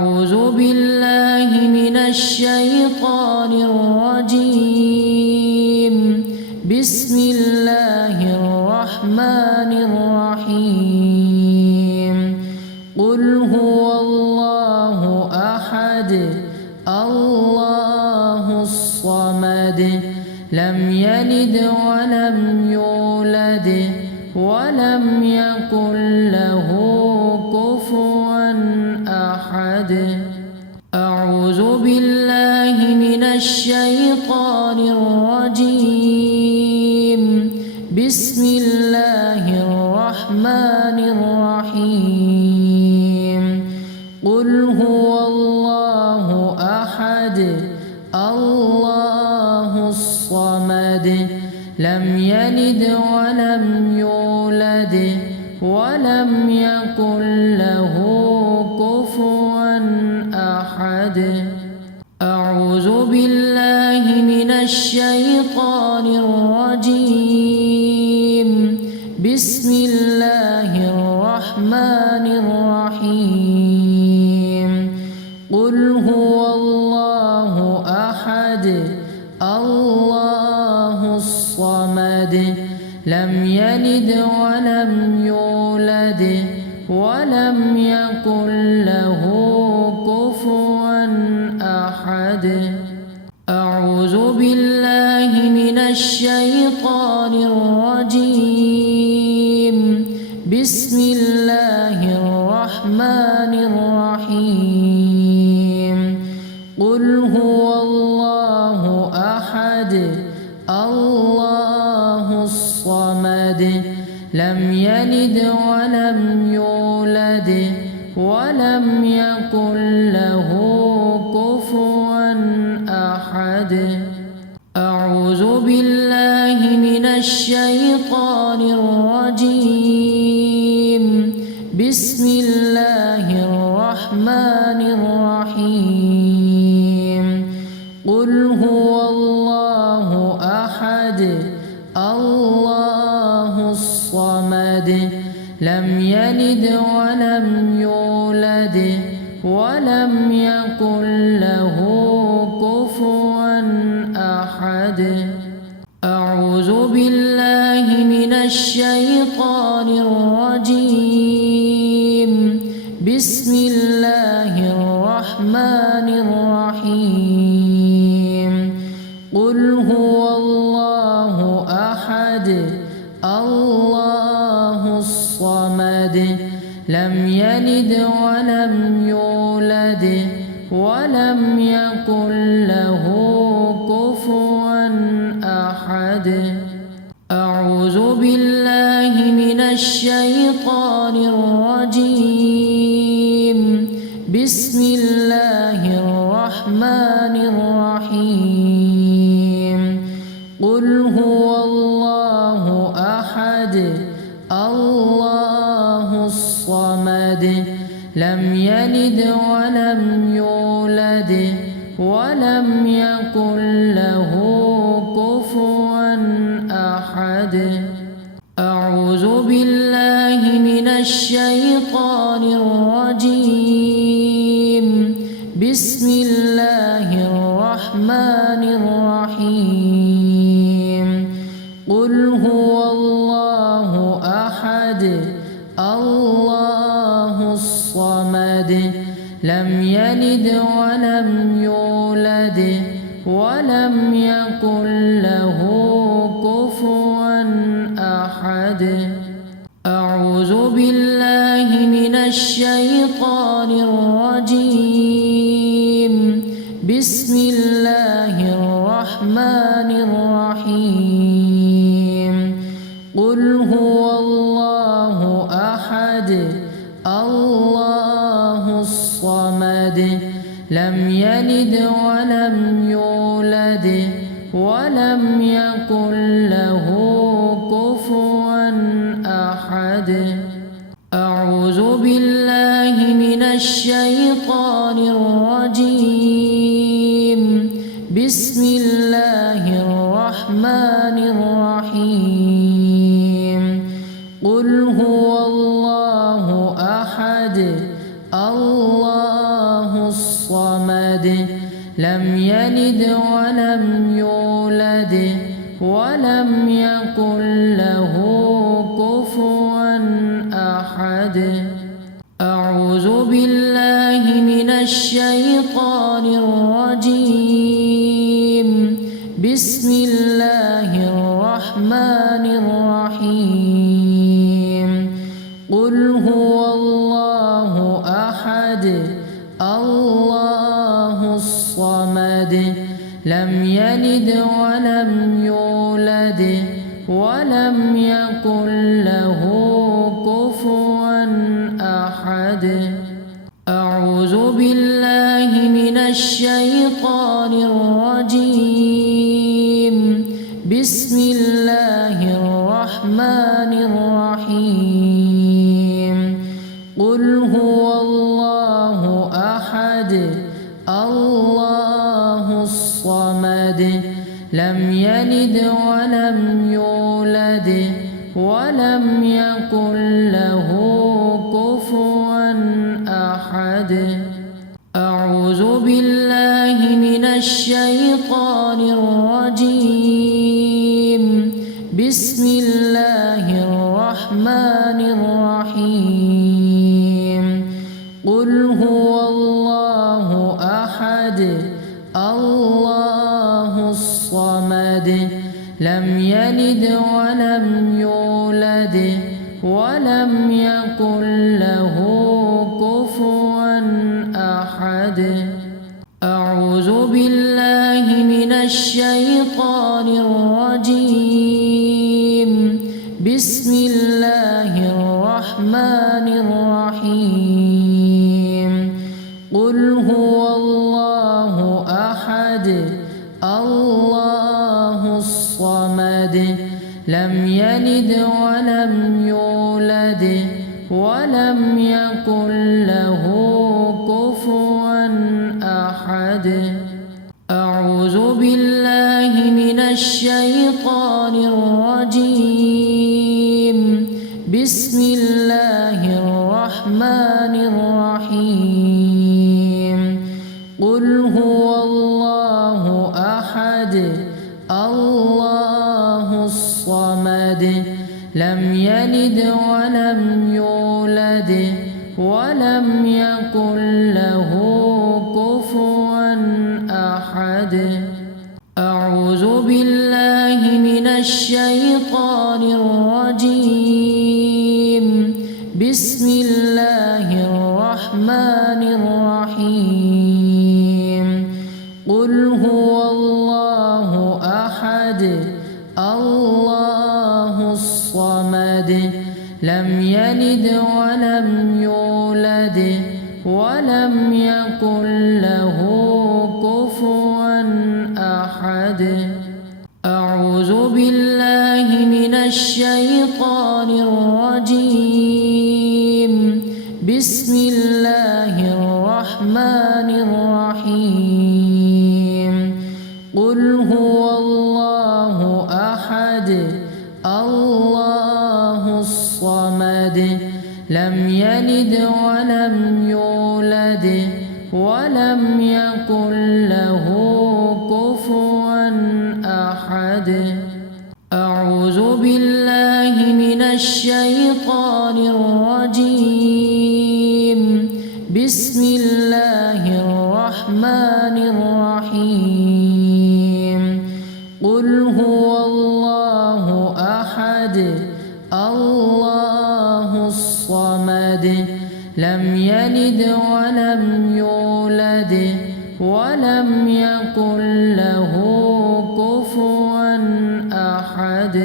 أعوذ بالله من الشيطان الرجيم. بسم الله الرحمن الرحيم. قل هو الله أحد الله الصمد لم يلد ولم يولد ولم يكن له كفوا أحد. أعوذ بالله من الشيطان الرجيم. بسم الله الرحمن الرحيم. قل هو الله أحد الله الصمد لم يلد ولم يولد ولم يكن له كفوا أحد. أعوذ بالله من الشيطان الرجيم. بسم الله الرحمن الرحيم. قل هو الله أحد الله الصمد لم يلد ولم يولد ولم يكن له كفوا أحد. أعوذ بالله من الشيطان الرجيم. بسم الله الرحمن الرحيم. قل هو الله أحد الله الصمد لم يلد ولم يولد ولم يكن له كفوا أحد. أعوذ بالله من الشيطان الرجيم. بسم الله الرحمن الرحيم. قل هو الله أحد الله الصمد لم يلد ولم يولد ولم يكن له كفوا أحد. أعوذ بالله من الشيطان الرجيم. بسم الله الرحمن الرحيم. قل هو الله أحد الله الصمد لم يلد ولم يولد ولم يكن له كفوا أحد. أعوذ بالله من الشيطان الرجيم. بسم الله الرحمن الرحيم. قل هو الله أحد الله الصمد لم يلد ولم يولد ولم يكن له كفوا أحد. أعوذ بالله من الشيطان الرجيم. بسم الله الرحمن الرحيم. قل هو الله أحد الله الصمد لم يلد ولم يولد ولم يكن له كفوا أحد. أعوذ بالله من الشيطان الرجيم. بسم الله الرحمن الرحيم. قل هو الله أحد الله الصمد لم يلد ولم يولد ولم يكن له كفوا أحد. أعوذ بالله من الشيطان الرجيم. بسم الله الرحمن الرحيم. قل هو الله أحد الله الصمد لم يلد ولم يولد ولم يكن له كفوا أحد. أعوذ بالله من الشيطان الرجيم. بسم الله الرحمن الرحيم. قل هو الله أحد الله الصمد لم يلد ولم يولد ولم يكن له كفوا أحد. أعوذ بالله من الشيطان الرجيم. بسم الله الرحمن الرحيم. قل هو الله أحد الله الصمد لم يلد ولم يولد ولم يكن له كفوا أحد. أعوذ بالله من الشيطان الرجيم. بسم الله الرحمن الرحيم. قل هو الله أحد الله الصمد لم يلد ولم يولد ولم يكن له كفوا أحد. أعوذ بالله من الشيطان الرجيم. بسم الله الرحمن الرحيم. قل هو الله أحد الله الصمد لم يلد ولم يولد ولم يكن له كفوا أحد. أعوذ بالله من الشيطان الرجيم. بسم الله الرحمن الرحيم. قل هو الله أحد الله الصمد لم يلد ولم يولد ولم يكن له كفوا أحد. أعوذ بالله من الشيطان الرجيم. بسم الله الرحمن الرحيم. قل هو الله أحد الله الصمد لم يلد ولم يولد ولم يكن له كفوا أحد. أعوذ بالله من الشيطان الرجيم. بسم الله الرحمن الرحيم. قل هو الله أحد الله الصمد لم يلد ولم يولد ولم يكن له كفوا أحد. أعوذ بالله من الشيطان الرجيم. بسم الله الرحمن الرحيم. قل هو الله أحد الله الصمد لم يلد ولم يولد ولم يكن له كفوا أحد.